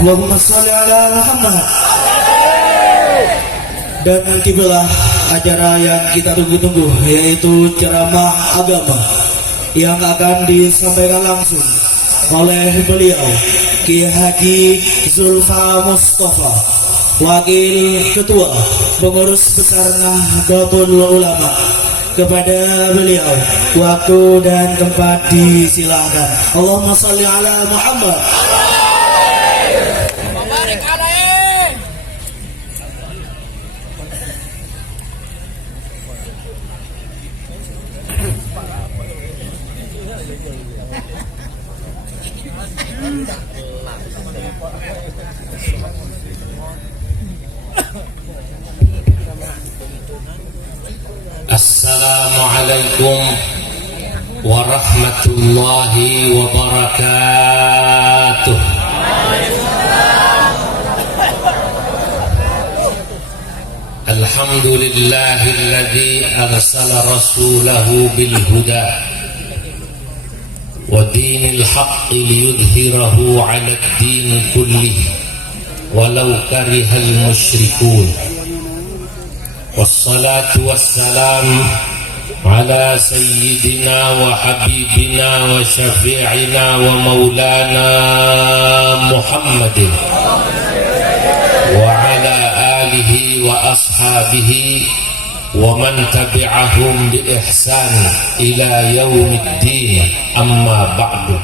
Allahumma sholli ala Muhammad. Dan tibalah acara yang kita tunggu-tunggu, yaitu ceramah agama yang akan disampaikan langsung oleh beliau Ki Haji Zulfa Mustafa, Wakil Ketua Pengurus Besar Nahdlatul Ulama. Kepada beliau waktu dan tempat disilahkan. Allahumma sholli ala Muhammad. Assalamualaikum warahmatullahi wabarakatuh. Alhamdulillahilladzi arsala rasulahu bil huda wa dinil haqqi liyudhhirahu 'alad din kullih walau karihal musyrikun. Wassalatu wassalam ala sayyidina wa habibina wa syafi'ina wa maulana Muhammadin wa ala alihi wa ashabihi wa man tabi'ahum bi ihsan ila yaumiddin, amma ba'du.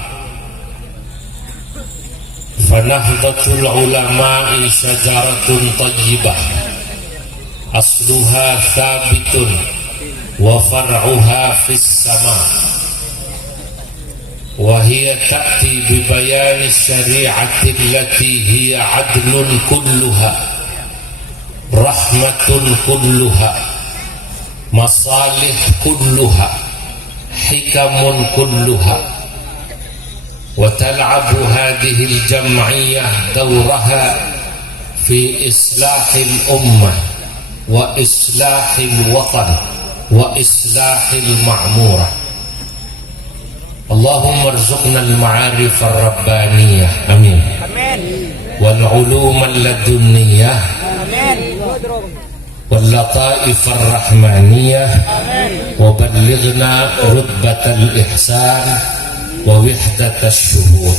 Fanahdatul ulama'i syajaratun tayyibah asluha thabitun wa far'uha fis sama, wa hiya ta'ti bi bayani syari'ati allati hiya 'adlun kulluha, rahmatun kulluha, masalih kulluha, hikamun kulluha. Wa tal'abu hadhihi al-jam'iyyah dawraha fi islahil ummah wa islahil watan wa islahil ma'murah. Allahumma arzuqna al-ma'arif ar-rabbaniyah, amin, wal ulum al-ladunniyah, wal lataif ar-rahmaniyah, wa ballighna rutbatal ihsan wa wihdatas syuhud.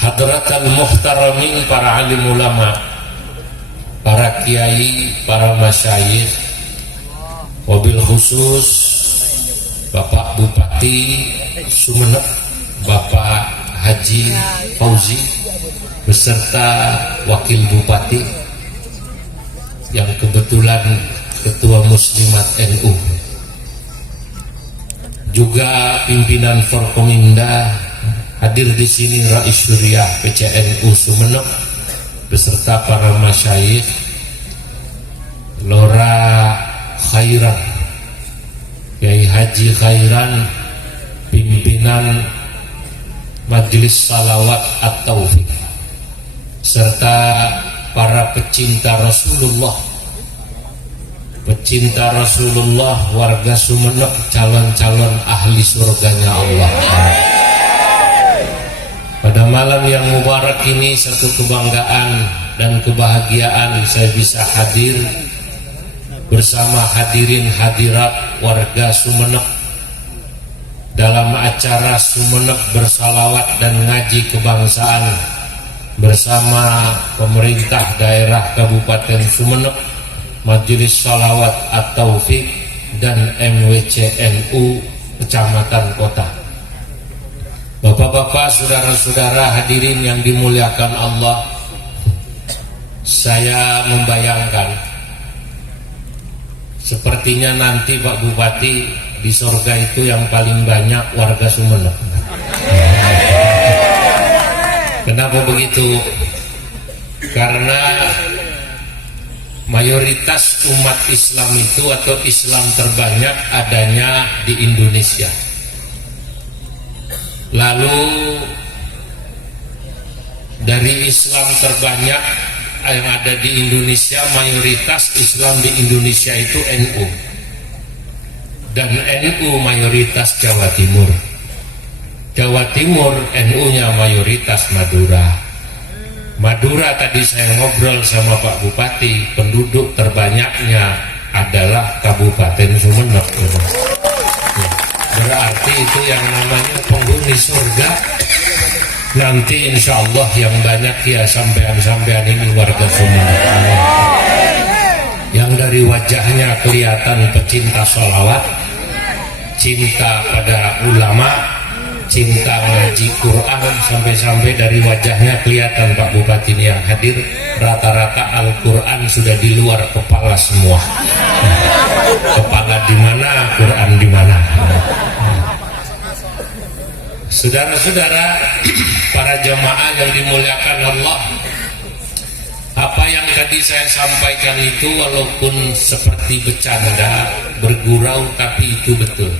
Hadratal muhtaramin, para alim ulama, para kiai, para masyayikh, wabil khusus Bapak Bupati Sumeneb, Bapak Haji Fauzi beserta Wakil Bupati yang kebetulan Ketua Muslimat NU, juga pimpinan Forkominda, hadir di sini Rais Syuriah PCNU Sumeneb beserta para masyayikh, Lora Khairan, Kiai Haji Khairan, pimpinan Majelis Salawat At-Taufiq, serta para pecinta Rasulullah, warga Sumeneb, calon-calon ahli surganya Allah. Pada malam yang mubarak ini, satu kebanggaan dan kebahagiaan saya bisa hadir bersama hadirin hadirat warga Sumeneb dalam acara Sumeneb bersalawat dan ngaji kebangsaan bersama pemerintah daerah Kabupaten Sumeneb, Majelis Salawat At-Taufiq, dan MWCNU Kecamatan Kota. Bapak-bapak, saudara-saudara hadirin yang dimuliakan Allah, saya membayangkan sepertinya nanti Pak Bupati di surga itu yang paling banyak warga Sumeneb. Kenapa begitu? Karena mayoritas umat Islam itu atau Islam terbanyak adanya di Indonesia. Lalu dari Islam terbanyak yang ada di Indonesia, mayoritas Islam di Indonesia itu NU, dan NU mayoritas Jawa Timur. Jawa Timur NU-nya mayoritas Madura. Madura tadi saya ngobrol sama Pak Bupati, penduduk terbanyaknya adalah Kabupaten Sumeneb. Ya, berarti itu yang namanya penghuni surga. Nanti insya Allah yang banyak ya sampean-sampean ini warga Sumeneb. Yang dari wajahnya kelihatan pecinta sholawat, cinta pada ulama, cinta ngaji Quran, sampai-sampai dari wajahnya kelihatan Pak Bupati ini yang hadir, rata-rata Al-Quran sudah di luar kepala semua. Kepala di mana, Quran di mana. Saudara-saudara, para jamaah yang dimuliakan Allah, apa yang tadi saya sampaikan itu walaupun seperti bercanda, bergurau, tapi itu betul.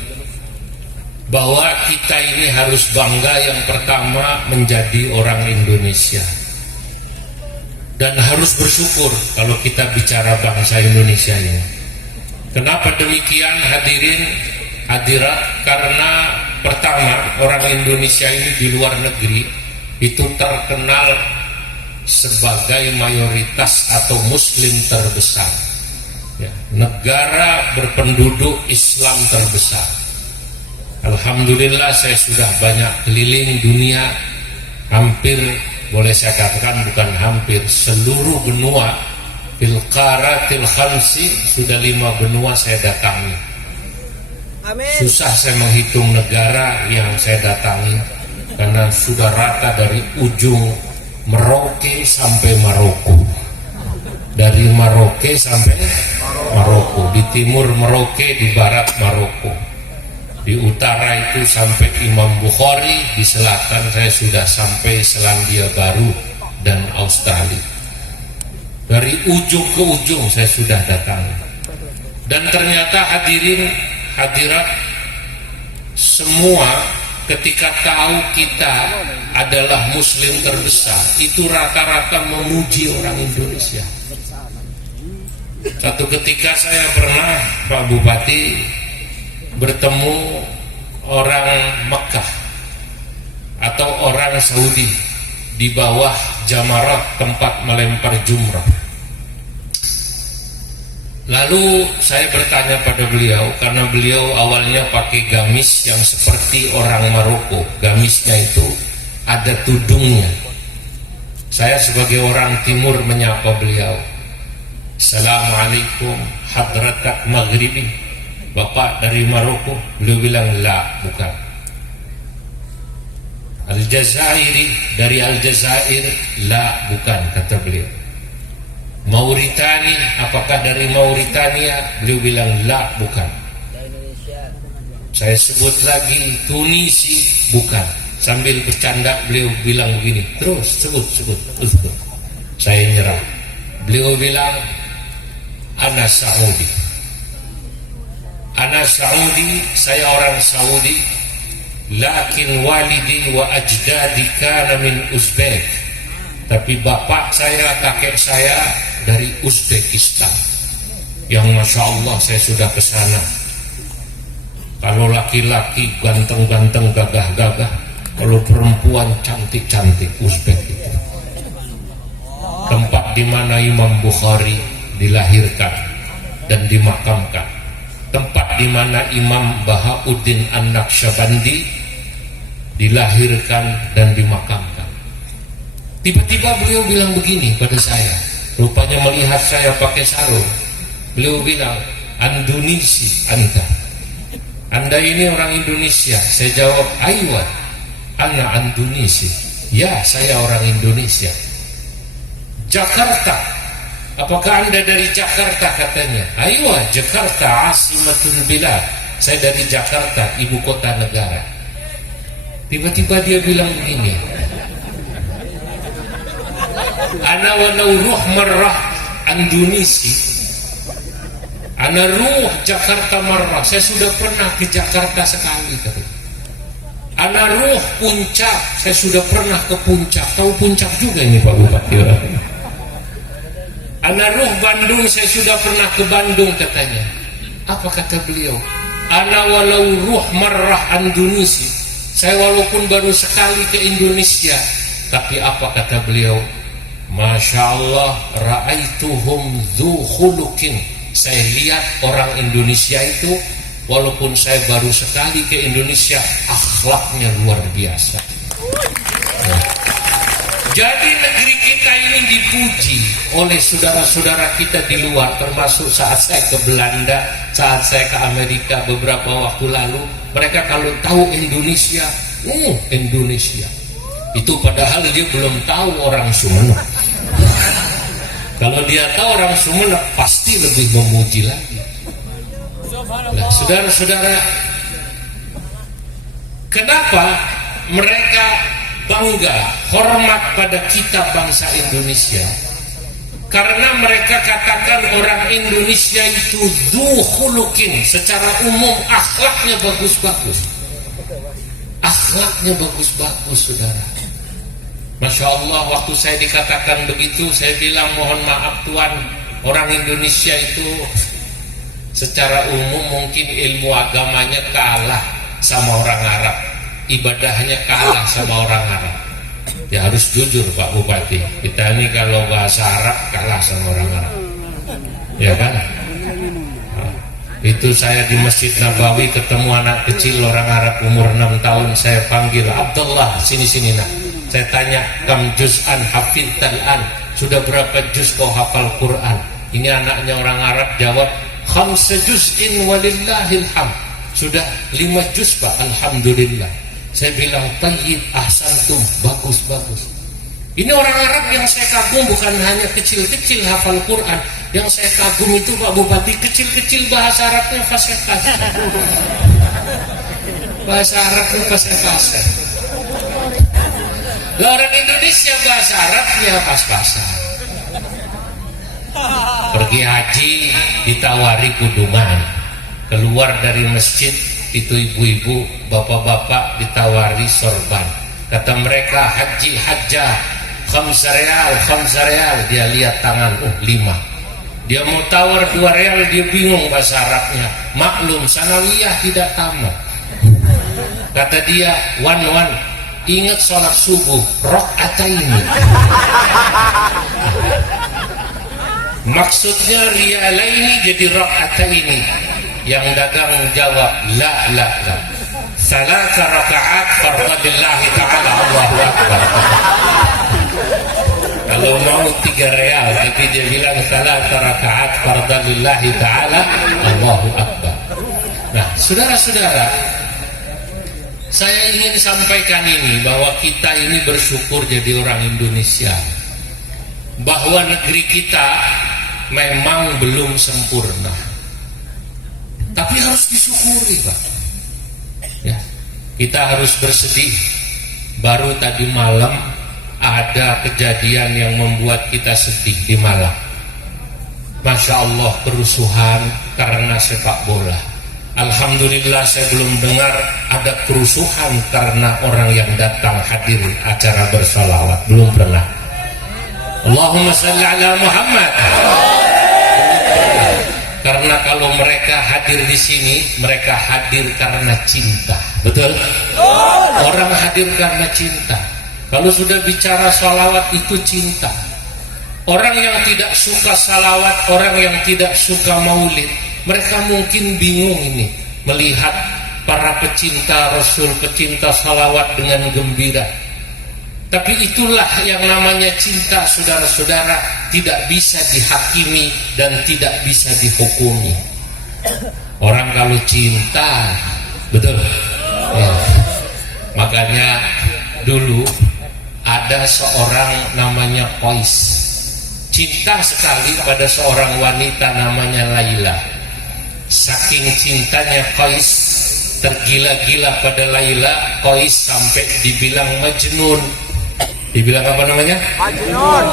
Bahwa kita ini harus bangga yang pertama menjadi orang Indonesia. Dan harus bersyukur kalau kita bicara bangsa Indonesia ini. Kenapa demikian hadirin hadirat? Karena pertama, orang Indonesia ini di luar negeri itu terkenal sebagai mayoritas atau muslim terbesar ya, negara berpenduduk Islam terbesar. Alhamdulillah saya sudah banyak keliling dunia, hampir boleh saya katakan bukan hampir, seluruh benua fil qaratil khamsi, sudah 5 benua saya datangi. Amin. Susah saya menghitung negara yang saya datangi karena sudah rata dari ujung Merauke sampai Maroko, dari Maroke sampai Maroko, di timur Merauke, di barat Maroko, di utara itu sampai Imam Bukhari, di selatan saya sudah sampai Selandia Baru dan Australia. Dari ujung ke ujung saya sudah datang. Dan ternyata hadirin hadirat semua ketika tahu kita adalah muslim terbesar, itu rata-rata memuji orang Indonesia. Satu ketika saya pernah, Pak Bupati, bertemu orang Mekah atau orang Saudi di bawah Jamarat, tempat melempar jumrah. Lalu saya bertanya pada beliau, karena beliau awalnya pakai gamis yang seperti orang Maroko. Gamisnya itu ada tudungnya. Saya sebagai orang timur menyapa beliau, Assalamualaikum hadratak maghribi, Bapak dari Maroko? Beliau bilang, la, bukan. Al-Jazairi, dari Al-Jazair? La, bukan, kata beliau. Mauritani, apakah dari Mauritania? Beliau bilang, la, bukan. Saya sebut lagi, Tunisi, bukan. Sambil bercanda beliau bilang begini, terus sebut. Saya nyerah. Beliau bilang, ana Saudi. Ana Saudi, saya orang Saudi. Lakin walidi wa ajdadi kana min Uzbek. Tapi bapak saya, kakek saya dari Uzbekistan, yang Masya Allah saya sudah ke sana. Kalau laki-laki ganteng-ganteng, gagah-gagah, kalau perempuan cantik-cantik, Uzbek itu. Tempat di mana Imam Bukhari dilahirkan dan dimakamkan. Tempat di mana Imam Bahauddin An-Naqsyabandi dilahirkan dan dimakamkan. Tiba-tiba beliau bilang begini pada saya, rupanya melihat saya pakai sarung. Beliau bilang, Andunisi anta, Anda ini orang Indonesia? Saya jawab, aywa, ana Andunisi. Ya, saya orang Indonesia. Jakarta, apakah Anda dari Jakarta? Katanya, aywa, Jakarta asimatul bilad. Saya dari Jakarta, ibu kota negara. Tiba-tiba dia bilang begini, ana walau ruh marrah Andunisi, ana ruh Jakarta marrah. Saya sudah pernah ke Jakarta sekali. Ana ruh Puncak, saya sudah pernah ke Puncak. Tahu Puncak juga ini Pak Bupati. Ana ruh Bandung, saya sudah pernah ke Bandung katanya. Apa kata beliau? Ana walau ruh marrah Andunisi, saya walaupun baru sekali ke Indonesia, tapi apa kata beliau? Masya Allah, ra'aituhum dzu khuluqin. Saya lihat orang Indonesia itu, walaupun saya baru sekali ke Indonesia, akhlaknya luar biasa. Jadi negeri kita ini dipuji oleh saudara-saudara kita di luar, termasuk saat saya ke Belanda, saat saya ke Amerika beberapa waktu lalu. Mereka kalau tahu Indonesia, Indonesia itu padahal dia belum tahu orang Sumeneb. Kalau dia tahu orang Sumeneb pasti lebih memuji lagi. Nah, saudara-saudara, kenapa mereka bangga, hormat pada kita bangsa Indonesia? Karena mereka katakan orang Indonesia itu dzu khuluqin, secara umum akhlaknya bagus-bagus. Akhlaknya bagus-bagus, saudara. Masya Allah, waktu saya dikatakan begitu, saya bilang mohon maaf Tuhan, orang Indonesia itu secara umum mungkin ilmu agamanya kalah sama orang Arab, ibadahnya kalah sama orang Arab. Ya harus jujur Pak Bupati, kita ini kalau bahasa Arab kalah sama orang Arab, ya kan? Itu saya di Masjid Nabawi ketemu anak kecil orang Arab umur 6 tahun, saya panggil, Abdullah, sini nak. Saya tanya, kam juz'an hafidhal an, sudah berapa juz kau hafal Quran? Ini anaknya orang Arab jawab, khamsa juz'in walillahil hamd. Sudah 5 juz Pak, alhamdulillah. Saya bilang, tayyib, ahsantum, bagus-bagus. Ini orang Arab yang saya kagum bukan hanya kecil-kecil hafal Quran. Yang saya kagum itu Pak Bupati, kecil-kecil bahasa Arabnya fasih-fasih. Bahasa Arabnya fasih-fasih. Orang Indonesia bahasa Arabnya pas-pasan. Pergi haji ditawari kudungan, keluar dari masjid itu ibu-ibu, bapak-bapak ditawari sorban. Kata mereka haji hajjah khamsa real, dia lihat tangan 5. Dia mau tawar 2 real, dia bingung bahasa Arabnya. Maklum sanawiyah tidak tamat. Kata dia wan, ingat sholat subuh rakaataini. Maksudnya rialaini jadi rakaataini. Yang dagang jawab la. Salasa rakaat fardalillahi ta'ala, Allahu Akbar. Kalau mau 3 real, tapi dia bilang salasa rakaat fardalillahi ta'ala, Allahu Akbar. Nah, saudara-saudara, saya ingin sampaikan ini, bahwa kita ini bersyukur jadi orang Indonesia, bahwa negeri kita memang belum sempurna, tapi harus disyukuri Pak. Ya, kita harus bersedih. Baru tadi malam ada kejadian yang membuat kita sedih di Malang. Masya Allah, kerusuhan karena sepak bola. Alhamdulillah saya belum dengar ada kerusuhan karena orang yang datang hadir acara bersalawat, belum pernah. Allahumma salli ala Muhammad. Karena kalau mereka hadir di sini, mereka hadir karena cinta. Betul? Orang hadir karena cinta. Kalau sudah bicara salawat itu cinta. Orang yang tidak suka salawat, orang yang tidak suka maulid, mereka mungkin bingung ini melihat para pecinta Rasul, pecinta salawat dengan gembira. Tapi itulah yang namanya cinta, saudara-saudara, tidak bisa dihakimi dan tidak bisa dihukumi. Orang kalau cinta, betul ya. Makanya dulu ada seorang namanya Qais, cinta sekali pada seorang wanita namanya Laila. Saking cintanya Qais, tergila-gila pada Laila, Qais sampai dibilang majnun. Dibilang apa namanya?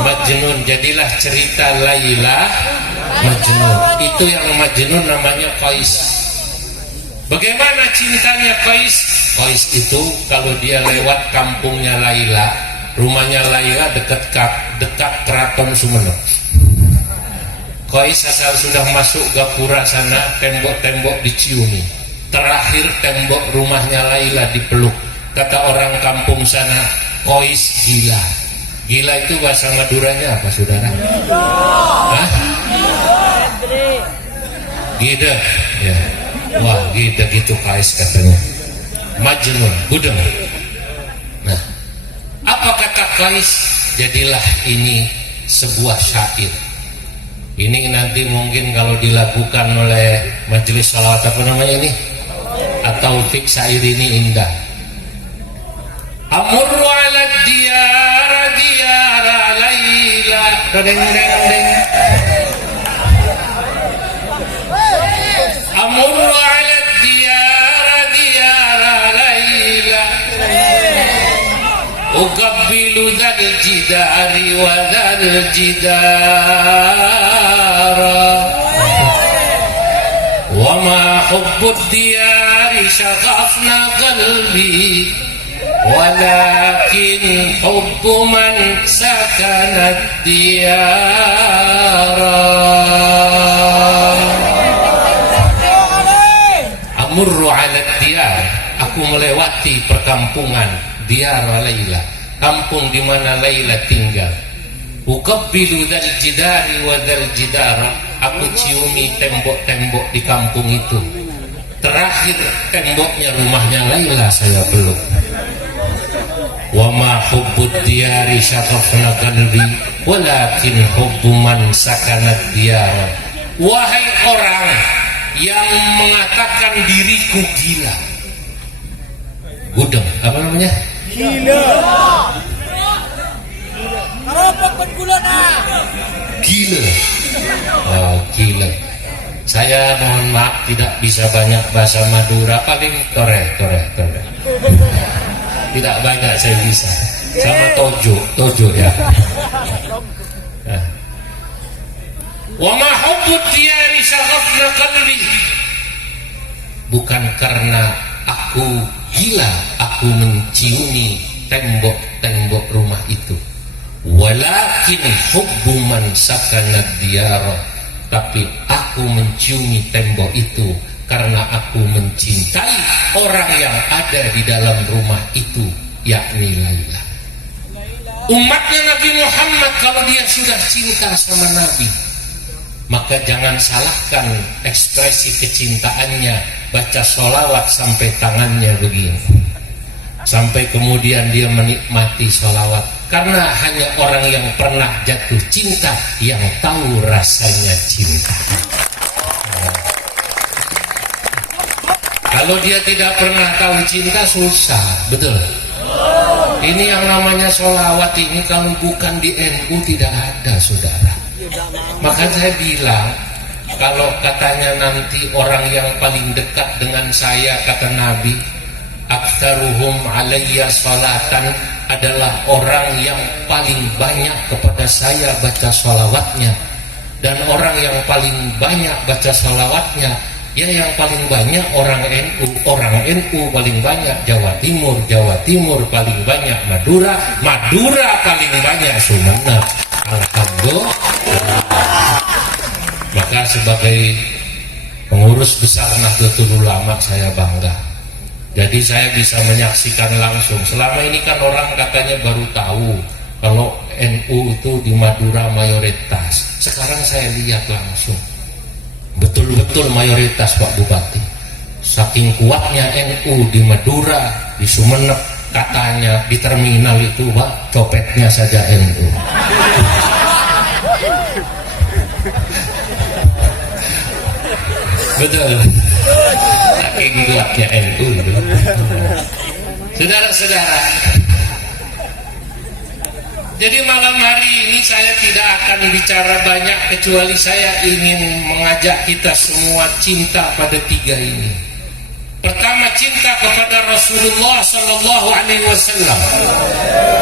Majnun. Jadilah cerita Laila Majnun. Itu yang Majnun namanya Qais. Bagaimana cintanya Qais? Qais itu kalau dia lewat kampungnya Laila, rumahnya Laila dekat keraton Sumeneb. Qais asal sudah masuk gapura sana, tembok-tembok diciumi. Terakhir tembok rumahnya Laila dipeluk. Kata orang kampung sana, Qais gila. Gila itu bahasa Maduranya apa, saudara? Hah? Gide, ya. Wah, gide gitu kais katanya. Majnun, budeng. Nah, apa kata Kais? Jadilah ini sebuah syair. Ini nanti mungkin kalau dilakukan oleh majelis salawat apa namanya ini? Atau fik syair ini indah. Amurru ala diyara diyara layla. Deng deng deng. Amurru ala diyara diyara layla. Uqabbilu dhal jidari wa dhal jidara. Wa ma hubbud diyari syaghafna qalbi, walakin hubbu man sakanad diyara. Amurru ala diyar, aku melewati perkampungan diyar Laila, kampung di mana Laila tinggal. Uqabbilu dzal jidari wa dzal jidara, aku ciumi tembok-tembok di kampung itu. Terakhir temboknya rumahnya Laila saya peluk. Wa ma hubbud diyari syaqafna qalbi, walakin hubbu man sakanat diyara. Wahai orang yang mengatakan diriku gila. Gudeng, apa namanya? Gila. Keropok penggulana. Gila. Oh, gila. Saya mohon maaf tidak bisa banyak bahasa Madura, paling tore. Tidak banyak saya bisa. Sama tojo ya. Nah. Wa ma hubbud diyari syaghafna qalbi. Bukan karena aku gila, aku menciumi tembok-tembok rumah itu. Walakin hubbu man sakanad diyara, tapi aku menciumi tembok itu karena aku mencintai orang yang ada di dalam rumah itu, yakni Laila. Umatnya Nabi Muhammad kalau dia sudah cinta sama Nabi, maka jangan salahkan ekspresi kecintaannya, baca sholawat sampai tangannya begini, sampai kemudian dia menikmati sholawat. Karena hanya orang yang pernah jatuh cinta yang tahu rasanya cinta. Kalau dia tidak pernah tahu cinta, susah, betul. Ini yang namanya sholawat ini kalau bukan di NU tidak ada, saudara. Maka saya bilang, kalau katanya nanti orang yang paling dekat dengan saya, kata Nabi, aktsaruhum alayya sholatan, adalah orang yang paling banyak kepada saya baca sholawatnya. Dan orang yang paling banyak baca sholawatnya, ya yang paling banyak orang NU paling banyak Jawa Timur paling banyak Madura paling banyak Sumeneb. Alhamdulillah. Maka sebagai pengurus besar Nahdlatul Ulama saya bangga. Jadi saya bisa menyaksikan langsung. Selama ini kan orang katanya baru tahu kalau NU itu di Madura mayoritas. Sekarang saya lihat langsung, betul-betul mayoritas, Pak Bupati. Saking kuatnya NU di Madura, di Sumeneb, katanya di terminal itu, Pak, copetnya saja NU. Betul. Saking kuatnya NU itu. Saudara-saudara, jadi malam hari ini saya tidak akan bicara banyak, kecuali saya ingin mengajak kita semua cinta pada tiga ini. Pertama, cinta kepada Rasulullah Sallallahu Alaihi Wasallam,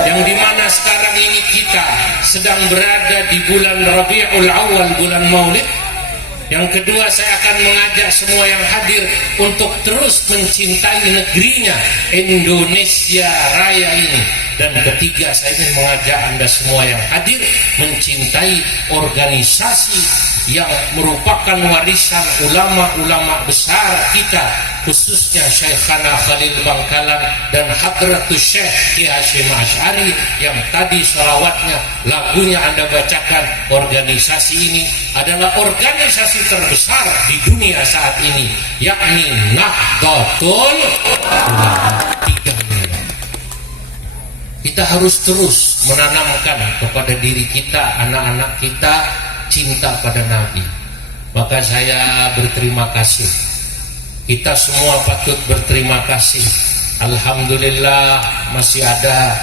yang dimana sekarang ini kita sedang berada di bulan Rabiul Awal, bulan Maulid. Yang kedua, saya akan mengajak semua yang hadir untuk terus mencintai negerinya, Indonesia Raya ini. Dan ketiga, saya ingin mengajak Anda semua yang hadir mencintai organisasi yang merupakan warisan ulama-ulama besar kita, khususnya Syekhana Khalil Bangkalan dan Hadratus Syekh Ki Hasyim Asy'ari yang tadi selawatnya, lagunya Anda bacakan. Organisasi ini adalah organisasi terbesar di dunia saat ini, yakni Nahdlatul Ulama. Kita harus terus menanamkan kepada diri kita, anak-anak kita, cinta pada Nabi. Maka saya berterima kasih. Kita semua patut berterima kasih. Alhamdulillah masih ada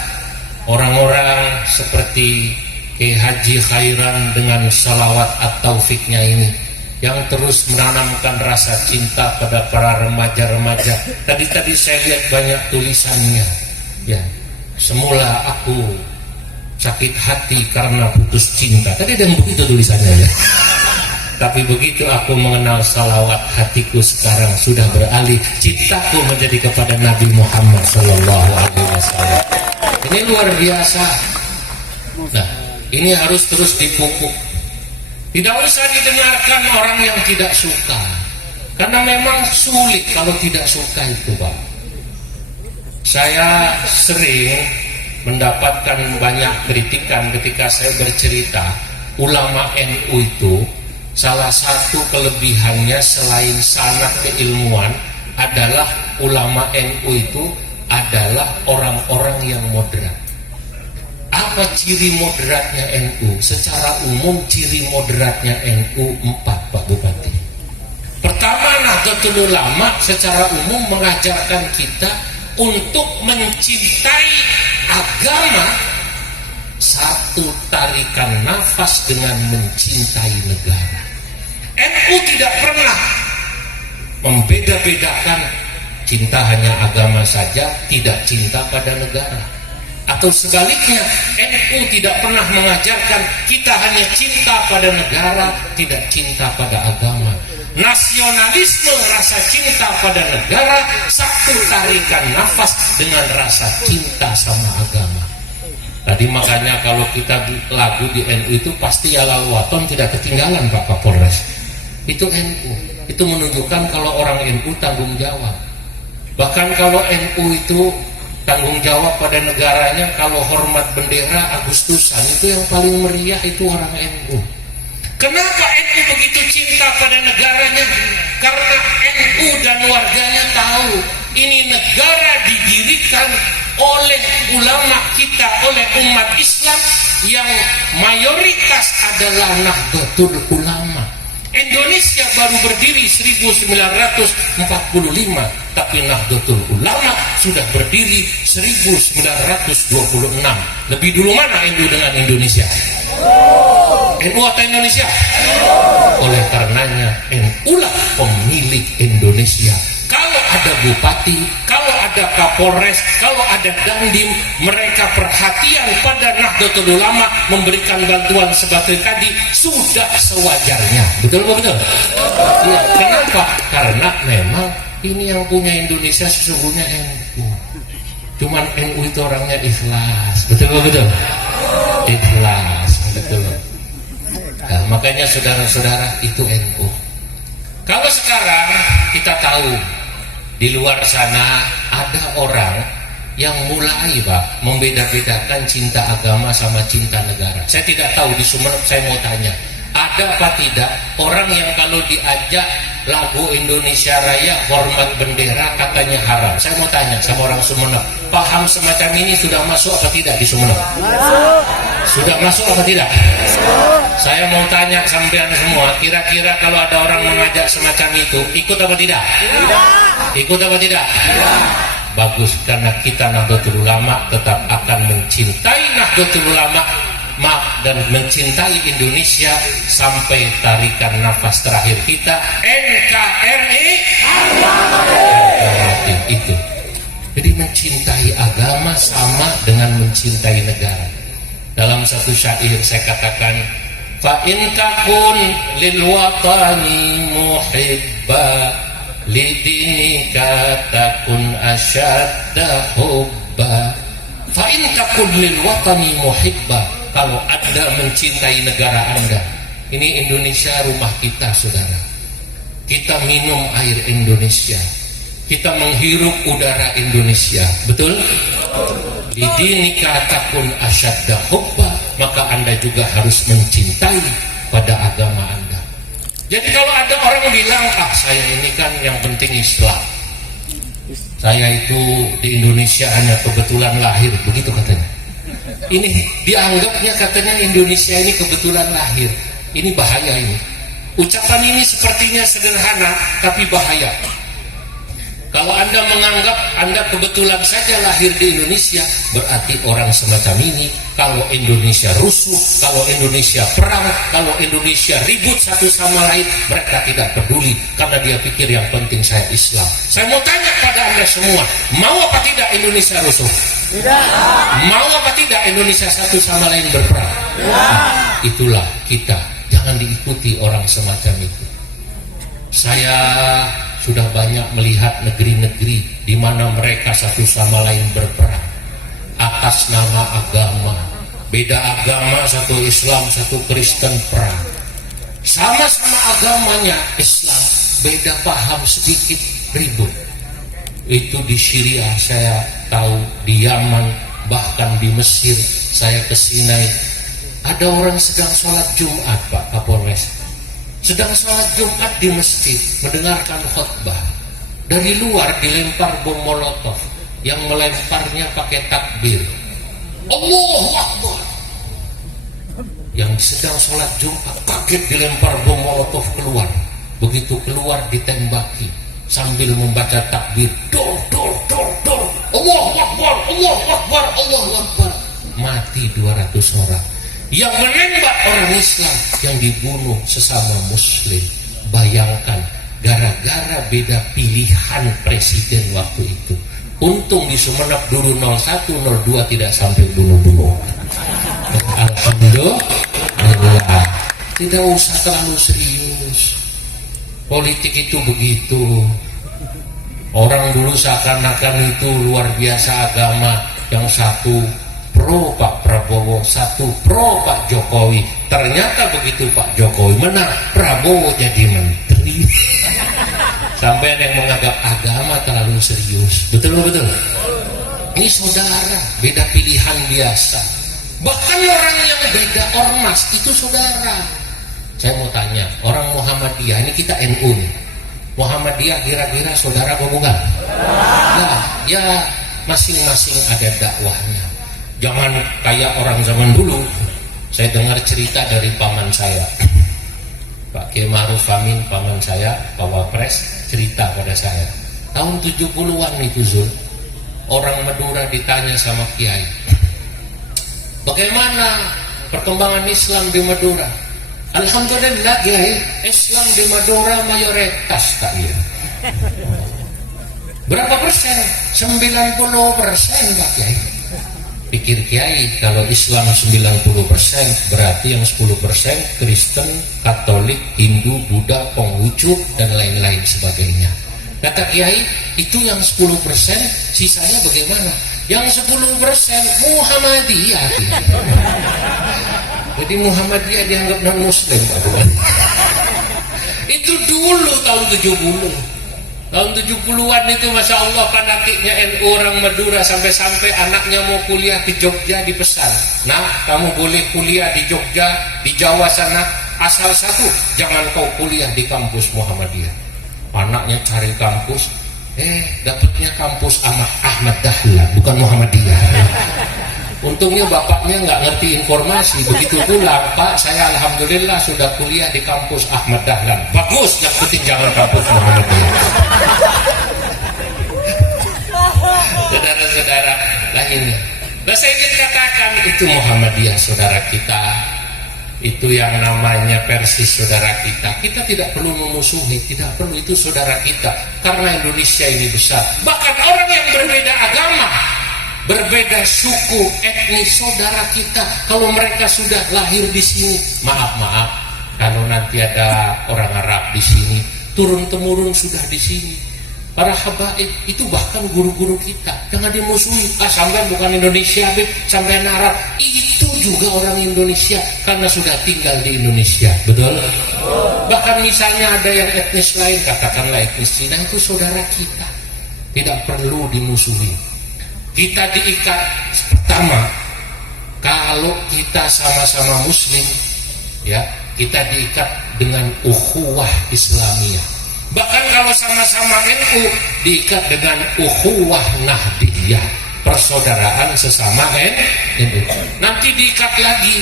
orang-orang seperti Kiai Haji Khairan dengan salawat at-taufiknya ini yang terus menanamkan rasa cinta pada para remaja-remaja. Tadi saya lihat banyak tulisannya. Ya, semula aku sakit hati karena putus cinta. Tadi ada yang begitu tulisannya ya. Tapi begitu aku mengenal salawat, hatiku sekarang sudah beralih, cintaku menjadi kepada Nabi Muhammad Sallallahu Alaihi Wasallam. Ini luar biasa. Nah, ini harus terus dipupuk. Tidak usah didengarkan orang yang tidak suka, karena memang sulit kalau tidak suka itu, Pak. Saya sering mendapatkan banyak kritikan ketika saya bercerita ulama NU itu salah satu kelebihannya selain sanad keilmuan adalah ulama NU itu adalah orang-orang yang moderat. Apa ciri moderatnya NU? Secara umum ciri moderatnya NU 4, Pak Bupati. Pertama, Nahdlatul Ulama secara umum mengajarkan kita untuk mencintai agama. Satu, tarikan nafas dengan mencintai negara. NU tidak pernah membeda-bedakan cinta hanya agama saja, tidak cinta pada negara. Atau sebaliknya, NU tidak pernah mengajarkan kita hanya cinta pada negara, tidak cinta pada agama. Nasionalisme, rasa cinta pada negara, satu, tarikan nafas dengan rasa cinta sama agama. Tadi makanya kalau kita lagu di NU itu pasti ya lawaton tidak ketinggalan Pak Kapolres. Itu NU. Itu menunjukkan kalau orang NU tanggung jawab. Bahkan kalau NU itu tanggung jawab pada negaranya, kalau hormat bendera Agustusan itu yang paling meriah itu orang NU. Kenapa NU begitu cinta pada negaranya? Karena NU dan warganya tahu ini negara didirikan oleh ulama kita, oleh umat Islam yang mayoritas adalah Nahdlatul Ulama. Indonesia baru berdiri 1945, tapi Nahdlatul Ulama sudah berdiri 1926. Lebih dulu mana NU dengan Indonesia? NU atau Indonesia? Oleh karenanya NU lah pemilik Indonesia. Kalau ada bupati, kalau ada kapolres, kalau ada dandim, mereka perhatian pada Nahdlatul Ulama, memberikan bantuan sebagai tadi, sudah sewajarnya. Betul betul? Ya, kenapa? Karena memang ini yang punya Indonesia sesungguhnya NU. Cuman NU itu orangnya ikhlas. Betul betul? Ikhlas. Betul. Nah, makanya saudara-saudara itu NU. Kalau sekarang kita tahu di luar sana ada orang yang mulai Pak membeda-bedakan cinta agama sama cinta negara. Saya tidak tahu di Sumeneb, saya mau tanya, ada apa tidak orang yang kalau diajak lagu Indonesia Raya hormat bendera katanya haram? Saya mau tanya sama orang Sumeneb, paham semacam ini sudah masuk apa tidak di Sumeneb? Masuk. Sudah masuk apa tidak? Saya mau tanya sampean semua, kira-kira kalau ada orang mengajak semacam itu, ikut apa tidak? Tidak. Ikut apa tidak? Tidak. Bagus, karena kita Nahdlatul Ulama tetap akan mencintai Nahdlatul Ulama, dan mencintai Indonesia sampai tarikan nafas terakhir kita. NKRI itu. Jadi mencintai agama sama dengan mencintai negara. Dalam satu syair saya katakan, fa in takun lil watani muhibba lidinika takun asyadda hubba. Fa in takun lil watani muhibba, kalau Anda mencintai negara Anda, ini Indonesia rumah kita saudara, kita minum air Indonesia, kita menghirup udara Indonesia, betul? Bidinika takun asyadda hubba, maka Anda juga harus mencintai pada agama Anda. Jadi kalau ada orang bilang, saya ini kan yang penting Islam, saya itu di Indonesia hanya kebetulan lahir, begitu katanya. Ini dianggapnya katanya Indonesia ini kebetulan lahir. Ini bahaya ini. Ucapan ini sepertinya sederhana, tapi bahaya. Kalau Anda menganggap Anda kebetulan saja lahir di Indonesia, berarti orang semacam ini, kalau Indonesia rusuh, kalau Indonesia perang, kalau Indonesia ribut satu sama lain, mereka tidak peduli, karena dia pikir yang penting saya Islam. Saya mau tanya pada Anda semua, mau apa tidak Indonesia rusuh? Tidak. Mau apa tidak Indonesia satu sama lain berperang? Itulah kita, jangan diikuti orang semacam itu. Saya sudah banyak melihat negeri-negeri di mana mereka satu sama lain berperang atas nama agama. Beda agama, satu Islam, satu Kristen perang. Sama-sama agamanya Islam, beda paham sedikit ribut. Itu di Syria saya tahu, di Yaman, bahkan di Mesir saya ke Sinai. Ada orang sedang sholat Jumat, Pak Kapolres, sedang sholat Jumat di masjid, mendengarkan khutbah. Dari luar dilempar bom molotov, yang melemparnya pakai takbir, Allahu Akbar. Yang sedang sholat Jumat kaget dilempar bom molotov keluar. Begitu keluar ditembaki sambil membaca takbir, dor dor dor dor, Allahu Akbar, Allahu Akbar, Allahu Akbar. Mati 200 orang. Yang menembak orang Islam, yang dibunuh sesama Muslim. Bayangkan, gara-gara beda pilihan presiden waktu itu. Untung di Sumeneb dulu 01, 02 tidak sampai bunuh-bunuh. Alhamdulillah. Tidak usah terlalu serius. Politik itu begitu. Orang dulu seakan-akan itu luar biasa agama. Yang satu pro Pak Prabowo, satu pro Pak Jokowi. Ternyata begitu Pak Jokowi menang, Prabowo jadi menteri. Sampai ada yang menganggap agama terlalu serius. Betul? Ini saudara, beda pilihan biasa. Bahkan orang yang beda ormas itu saudara. Saya mau tanya, orang Muhammadiyah, ini kita NU nih, Muhammadiyah kira-kira saudara apa bukan? Nah, ya masing-masing ada dakwahnya. Jangan kayak orang zaman dulu. Saya dengar cerita dari paman saya, Pak Kiai Ma'ruf Amin, paman saya, Pak Wapres, cerita pada saya. Tahun 70-an itu Zul, orang Madura ditanya sama Kiai, bagaimana perkembangan Islam di Madura? Alhamdulillah Kiai, Islam di Madura mayoritas tak ya. Berapa persen? 90% Pak Kiai. Pikir Kiai, kalau Islam 90%, berarti yang 10% Kristen, Katolik, Hindu, Buddha, Konghucu, dan lain-lain sebagainya. Kata Kiai, itu yang 10%, sisanya bagaimana? Yang 10% Muhammadiyah. Jadi Muhammadiyah dianggap non-muslim. Itu dulu tahun 70. Tahun 70-an itu Masya Allah fanatiknya NU orang Madura, sampai-sampai anaknya mau kuliah di Jogja dipesan, nah kamu boleh kuliah di Jogja, di Jawa sana, asal satu, jangan kau kuliah di kampus Muhammadiyah. Anaknya cari kampus, dapatnya kampus Ahmad Dahlan, bukan Muhammadiyah. Untungnya bapaknya nggak ngerti informasi. Begitu pulang, Pak, saya alhamdulillah sudah kuliah di kampus Ahmad Dahlan. Bagus, yang penting jangan kampus Muhammadiyah. Saudara-saudara lainnya, nah saya ingin katakan itu Muhammadiyah saudara kita, itu yang namanya Persis saudara kita. Kita tidak perlu memusuhi, tidak perlu, itu saudara kita, karena Indonesia ini besar. Bahkan orang yang berbeda agama, berbeda suku, etnis saudara kita, kalau mereka sudah lahir di sini, maaf, kalau nanti ada orang Arab di sini, turun temurun sudah di sini, para habaib itu, bahkan guru-guru kita, jangan dimusuhi. Sampai bukan Indonesia, sampai Arab, itu juga orang Indonesia karena sudah tinggal di Indonesia, betul? Bahkan misalnya ada yang etnis lain, katakanlah etnis Cina, itu saudara kita. tidak perlu dimusuhi. Kita diikat pertama, kalau kita sama-sama muslim, ya, kita diikat dengan ukhuwah Islamiyah. Bahkan kalau sama-sama NU, diikat dengan ukhuwah Nahdiyah, persaudaraan sesama NU. Nanti diikat lagi,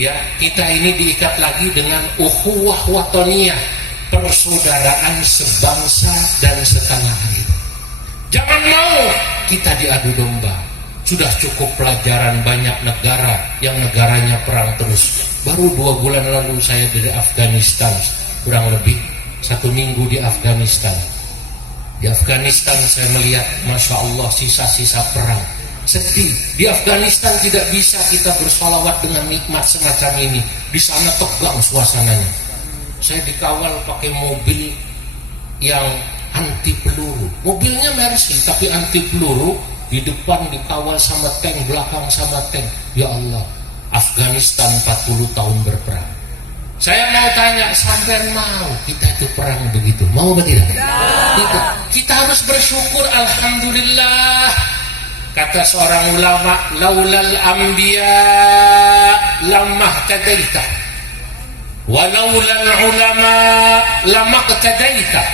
ya, kita ini diikat lagi dengan ukhuwah watoniyah, persaudaraan sebangsa dan setanah air. Jangan mau kita diadu domba. Sudah cukup pelajaran banyak negara yang negaranya perang terus. Baru 2 bulan lalu saya dari Afghanistan, kurang lebih 1 minggu di Afghanistan. Di Afghanistan saya melihat, Masya Allah, sisa-sisa perang. Sedih. Di Afghanistan tidak bisa kita bersolawat dengan nikmat semacam ini. Di sana tegang suasananya. Saya dikawal pakai mobil yang anti peluru. Mobilnya Mercy tapi anti peluru. Di depan dikawal sama tank, belakang sama tank. Ya Allah, Afghanistan 40 tahun berperang. Saya mau tanya, sampai mau kita itu perang begitu? Mau atau tidak? Tidak. Kita harus bersyukur, alhamdulillah. Kata seorang ulama, laulal anbiya lamah tadaita, walaulal ulama lamah tadaita,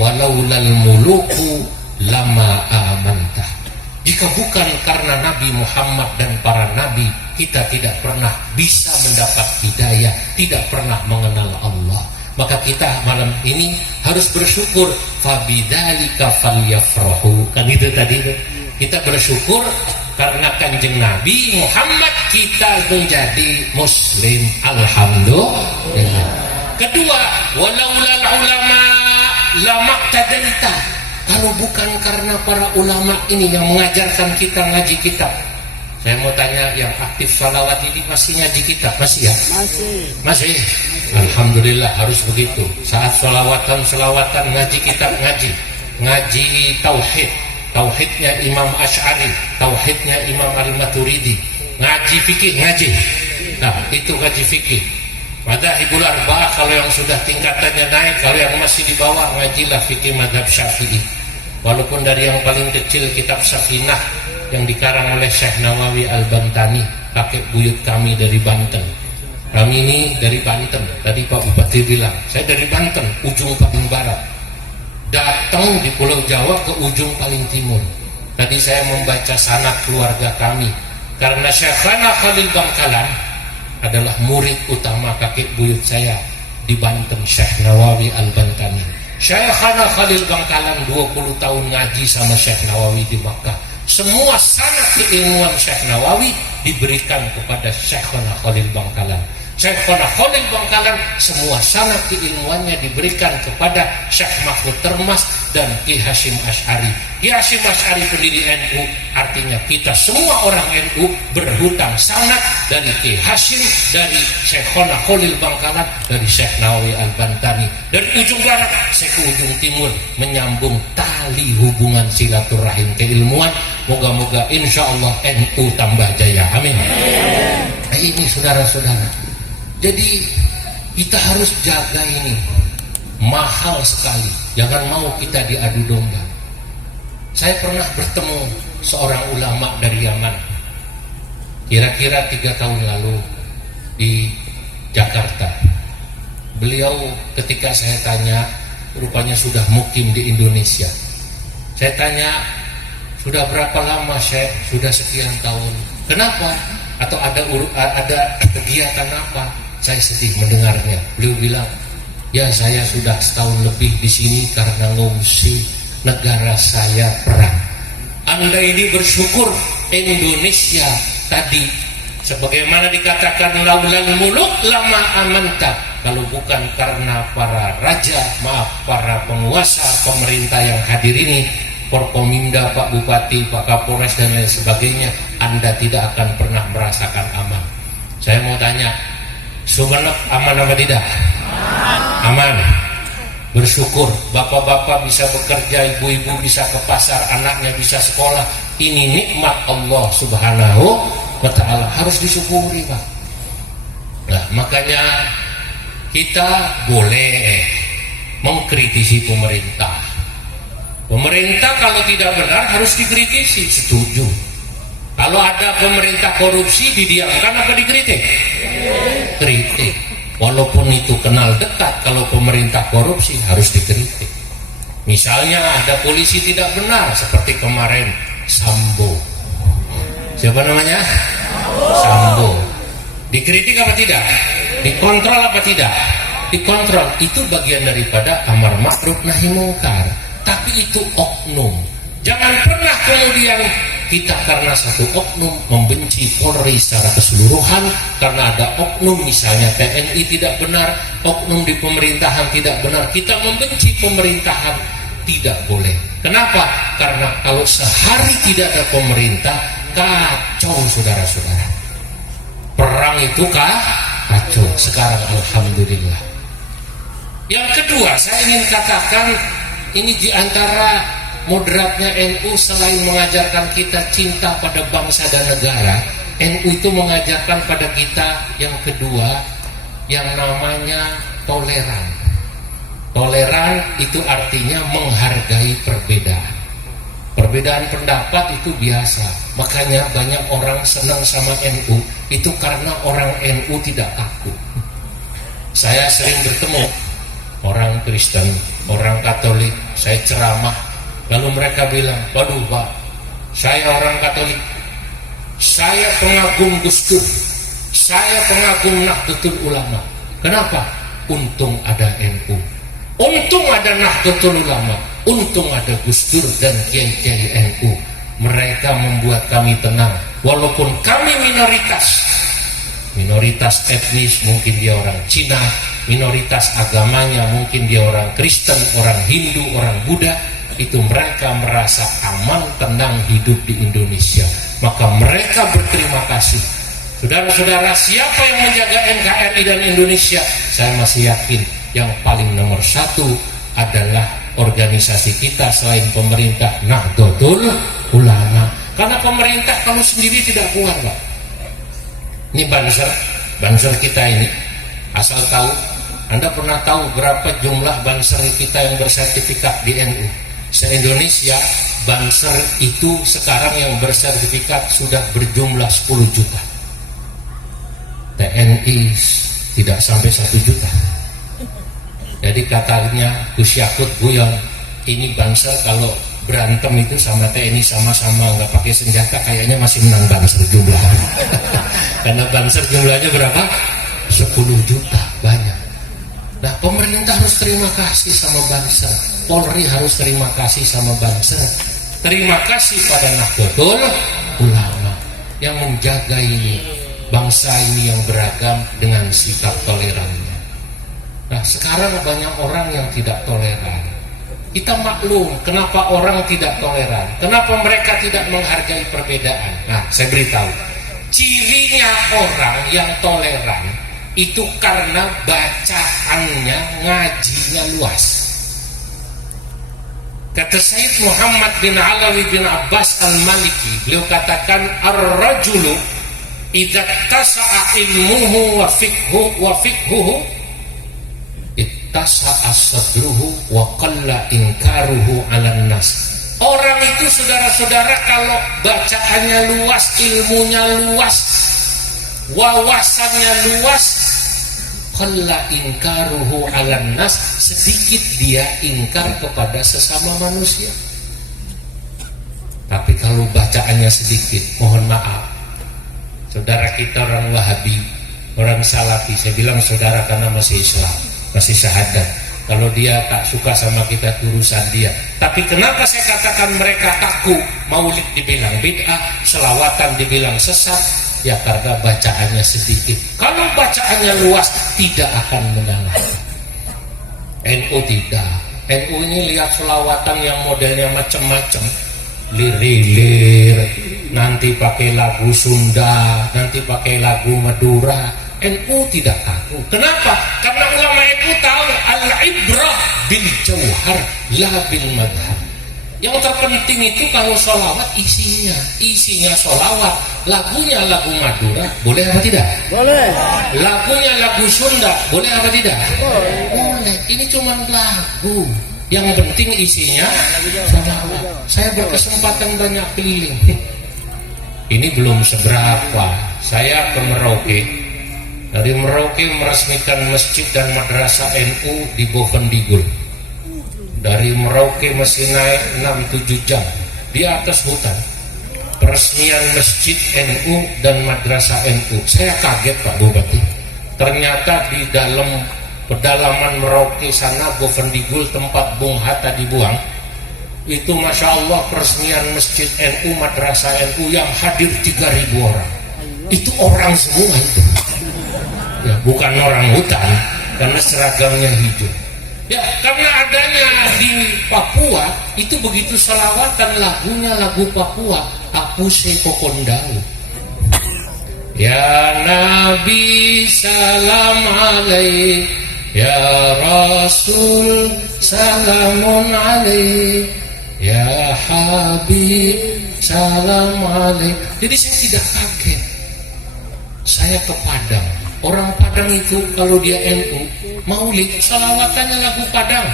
walaulal muluku lama amantah. Jika bukan karena Nabi Muhammad dan para nabi, kita tidak pernah bisa mendapat hidayah, tidak pernah mengenal Allah. Maka kita malam ini harus bersyukur. Fabidzalika falyafrahu. Kan itu tadi itu. Kita bersyukur karena Kanjeng Nabi Muhammad kita menjadi muslim. Alhamdulillah. Kedua, walaulal ulama lamaqtadaita. Kalau bukan karena para ulama ini yang mengajarkan kita ngaji kitab. Saya mau tanya, yang aktif salawat ini masih ngaji kitab? Masih ya? Masih. Alhamdulillah, harus begitu. Saat selawatan ngaji kitab, ngaji tauhid. Tauhidnya Imam Asy'ari, tauhidnya Imam Al-Maturidi. Ngaji fikih, ngaji. Nah, itu ngaji fikih. Madzhabul arba'ah kalau yang sudah tingkatannya naik, kalau yang masih di bawah ngajilah fikih madzhab Syafi'i. Walaupun dari yang paling kecil kitab Safinah yang dikarang oleh Syekh Nawawi Al-Bantani, kakek buyut kami dari Banten. Kami ini dari Banten. Tadi Pak Bupati bilang, saya dari Banten, ujung paling barat. Datang di Pulau Jawa ke ujung paling timur. Tadi saya membaca sanad keluarga kami, karena Syekhana Khalil Bangkalan adalah murid utama kakek buyut saya di Banten, Syekh Nawawi Al-Bantani. Syekhana Khalil Bangkalan 20 tahun ngaji sama Syekh Nawawi di Makkah. Semua sanad keilmuan Syekh Nawawi diberikan kepada Syekhana Khalil Bangkalan. Syekhana Khalil Bangkalan semua sanad keilmuannya diberikan kepada Syekh Mahfud Termas dan Ki Hasyim Asy'ari. Ki Hasyim Asy'ari pendiri NU, artinya kita semua orang NU berhutang sanad dari Ki Hasyim, dari Syekhana Khalil Bangkalan, dari Syekh Nawawi Al-Bantani. Dari ujung barat saya ke ujung timur, menyambung tali hubungan silaturahim keilmuan. Moga-moga insya Allah NU tambah jaya. Amin. Nah, ini saudara-saudara. Jadi kita harus jaga ini, mahal sekali. Jangan mau kita diadu domba. Saya pernah bertemu seorang ulama dari Yaman, kira-kira 3 tahun lalu di Jakarta. Beliau ketika saya tanya, rupanya sudah mukim di Indonesia. Saya tanya, sudah berapa lama Syekh? Sudah sekian tahun. Kenapa? Atau ada kegiatan apa? Saya sedih mendengarnya. Beliau bilang, ya saya sudah setahun lebih di sini karena ngungsi, negara saya perang. Anda ini bersyukur Indonesia tadi, sebagaimana dikatakan laulal muluk lama amanta. Kalau bukan karena para raja, para penguasa, pemerintah yang hadir ini, Forkominda, Pak Bupati, Pak Kapolres dan lain sebagainya, Anda tidak akan pernah merasakan aman. Saya mau tanya, Sumenep aman apa tidak? Aman. Bersyukur bapak-bapak bisa bekerja, ibu-ibu bisa ke pasar, anaknya bisa sekolah. Ini nikmat Allah Subhanahu wa ta'ala, harus disyukuri Pak. Nah, makanya kita boleh mengkritisi pemerintah, Pemerintah kalau tidak benar harus dikritisi, setuju. Kalau ada pemerintah korupsi didiamkan apa dikritik? Kritik. Walaupun itu kenal dekat, kalau pemerintah korupsi harus dikritik. Misalnya ada polisi tidak benar seperti kemarin Sambo. Siapa namanya? Sambo. Dikritik apa tidak? Dikontrol apa tidak? Dikontrol. Itu bagian daripada amar ma'ruf nahi mungkar. Tapi itu oknum. Jangan pernah kemudian kita karena satu oknum membenci Polri secara keseluruhan, karena ada oknum misalnya TNI tidak benar, oknum di pemerintahan tidak benar, kita membenci pemerintahan. Tidak boleh. Kenapa? Karena kalau sehari tidak ada pemerintah, kacau saudara-saudara. Perang itu kacau. Sekarang alhamdulillah. Yang kedua, saya ingin katakan, ini diantara moderatnya NU, selain mengajarkan kita cinta pada bangsa dan negara, NU itu mengajarkan pada kita yang kedua, yang namanya toleran. Toleran itu artinya menghargai perbedaan. Perbedaan pendapat itu biasa. Makanya banyak orang senang sama NU, itu karena orang NU tidak takut. Saya sering bertemu orang Kristen, orang Katolik, saya ceramah, lalu mereka bilang, waduh Pak, saya orang Katolik, saya pengagum Gus Dur, saya pengagum Nahdlatul Ulama. Kenapa? Untung ada NU, untung ada Nahdlatul Ulama, untung ada Gus Dur dan kiai-kiai NU. Mereka membuat kami tenang, walaupun kami minoritas etnis, mungkin dia orang Cina, minoritas agamanya mungkin dia orang Kristen, orang Hindu, orang Buddha, itu mereka merasa aman, tenang hidup di Indonesia. Maka mereka berterima kasih. Saudara-saudara, siapa yang menjaga NKRI dan Indonesia? Saya masih yakin yang paling nomor satu adalah organisasi kita selain pemerintah, Nahdlatul Ulama. Karena pemerintah kalau sendiri tidak kuat, Pak. Ini banser kita ini, asal tahu, Anda pernah tahu berapa jumlah banser kita yang bersertifikat di NU? Se-Indonesia banser itu sekarang yang bersertifikat sudah berjumlah 10 juta. TNI tidak sampai 1 juta. Jadi katanya Gus Yakut Guyon, ini banser kalau berantem itu sama TNI sama-sama nggak pakai senjata, kayaknya masih menang banser jumlah. Karena banser jumlahnya berapa? 10 juta, banyak. Nah, pemerintah harus terima kasih sama banser, Polri harus terima kasih sama banser, terima kasih pada Nahdlatul Ulama yang menjaga ini, bangsa ini yang beragam dengan sikap tolerannya. Nah, sekarang banyak orang yang tidak toleran. Kita maklum kenapa orang tidak toleran, kenapa mereka tidak menghargai perbedaan. Nah, saya beritahu, cirinya orang yang toleran itu karena bacaannya, ngajinya luas. Kata Sayyid Muhammad bin Alawi bin Abbas al-Maliki, beliau katakan, ar-rajulu idza tasa'a ilmuhu wa fiqhuhu ittasa'a sadruhu wa qalla inkaruhu 'alan nas. Orang itu saudara-saudara kalau bacaannya luas, ilmunya luas, wawasannya luas, qalla inkaruhu 'alan nas, sedikit dia ingkar kepada sesama manusia. Tapi kalau bacaannya sedikit, mohon maaf, saudara kita orang Wahabi, orang Salafi, saya bilang saudara karena masih Islam, masih syahadat. Kalau dia tak suka sama kita, urusan dia. Tapi kenapa saya katakan mereka takut? Maulid dibilang bid'ah, selawatan dibilang sesat, ya karena bacaannya sedikit. Kalau bacaannya luas, tidak akan mengalahkan. NU tidak. NU ini lihat selawatan yang modelnya macam-macam, lir-lir, nanti pakai lagu Sunda, nanti pakai lagu Madura. NU tidak takut. Kenapa? Karena ulama NU tahu al-ibrah bil jauhar la bil madhab. Yang terpenting itu kalau sholawat isinya sholawat, lagunya lagu Madura, boleh apa tidak? Boleh. Lagunya lagu Sunda, boleh apa tidak? Boleh. Ini cuma lagu, Yang penting isinya salawat. Saya berkesempatan banyak keliling. Ini belum seberapa. Saya ke Merauke. Dari Merauke meresmikan masjid dan madrasah NU di Bovendigul. Dari Merauke masih naik 6-7 jam di atas hutan. Peresmian masjid NU dan madrasah NU. Saya kaget Pak Bupati. Ternyata di dalam pedalaman Merauke sana, Bovendigul, tempat Bung Hatta dibuang, itu Masya Allah peresmian masjid NU, madrasah NU yang hadir 3.000 orang. Itu orang semua itu. Ya, bukan orang hutan, karena seragamnya hijau. Ya, karena adanya di Papua, itu begitu selawatan lagunya lagu Papua, Apuse Kokondau. Ya Nabi salam alaik, ya Rasul salamun alaik, ya Habib salam alaik. Jadi saya tidak kaget. Saya ke Padang. Orang Padang itu kalau dia NU, maulid, salawatannya lagu Padang.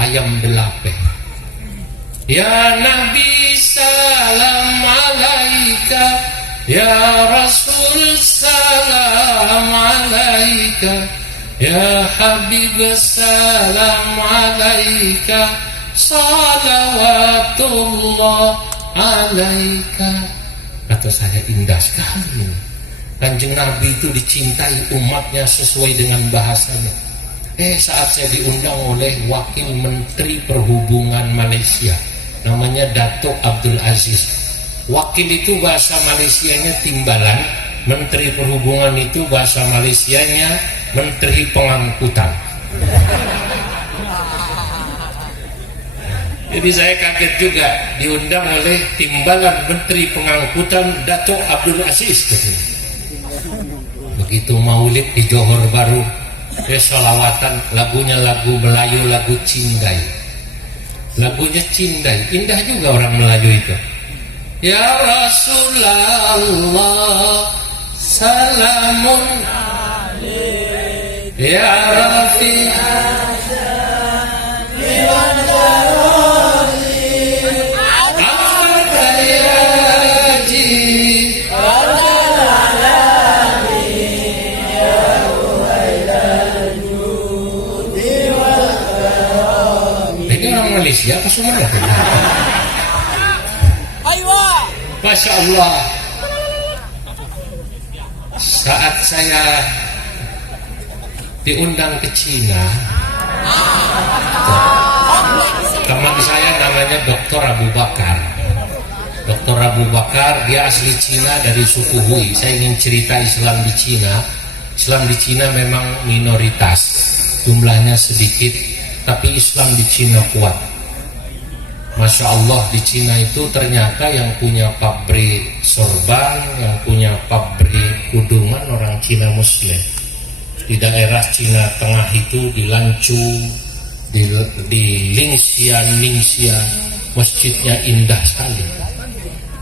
Ayam belape. Ya Nabi salam alaika, ya Rasul salam alaika, ya Habib salam alaika, salawatullah alaika. Kata saya, indah sekali. Kanjeng Nabi itu dicintai umatnya sesuai dengan bahasanya. Saat saya diundang oleh Wakil Menteri Perhubungan Malaysia, namanya Datuk Abdul Aziz. Wakil itu bahasa Malaysianya timbalan, Menteri Perhubungan itu bahasa Malaysianya Menteri Pengangkutan. Jadi saya kaget juga diundang oleh timbalan Menteri Pengangkutan Datuk Abdul Aziz. Begitu maulid di Johor Baru, salawatan, lagunya lagu Melayu, lagu Cindai. Lagunya Cindai, indah juga orang Melayu itu. Ya Rasulullah salamun alaik, ya Rafi Malaysia apa Sumeneb? Masya Allah. Saat saya diundang ke Cina, teman saya namanya Dr. Abu Bakar. Dr. Abu Bakar, dia asli Cina dari suku Hui. Saya ingin cerita Islam di Cina. Islam di Cina memang minoritas, jumlahnya sedikit, tapi Islam di Cina kuat. Masya Allah, di Cina itu ternyata yang punya pabrik sorban, yang punya pabrik kudungan orang Cina Muslim. Di daerah Cina Tengah itu, di Lanchu, di Ningxia, masjidnya indah sekali.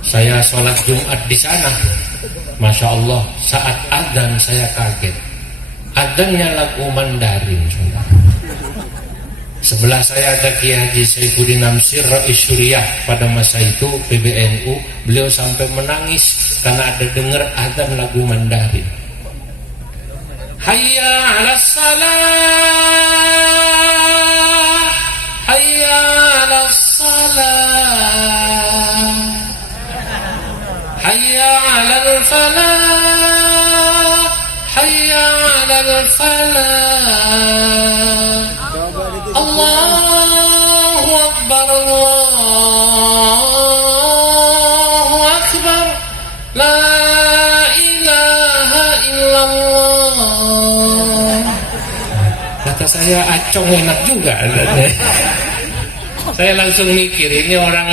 Saya sholat Jumat di sana. Masya Allah, saat adzan saya kaget. Adzannya lagu Mandarin, saudara. Sebelah saya ada Kiai Haji Saifuddin Amsir Rais Syuriah pada masa itu PBNU. Beliau sampai menangis karena ada dengar adzan lagu Mandarin. Hayya 'alas salah, hayya 'alas salah, hayya 'alal falah, hayya 'alal falah. Allahu Akbar, Allahu Akbar, la ilaha illallah. Kata saya, acong enak juga. Saya langsung mikir, ini orang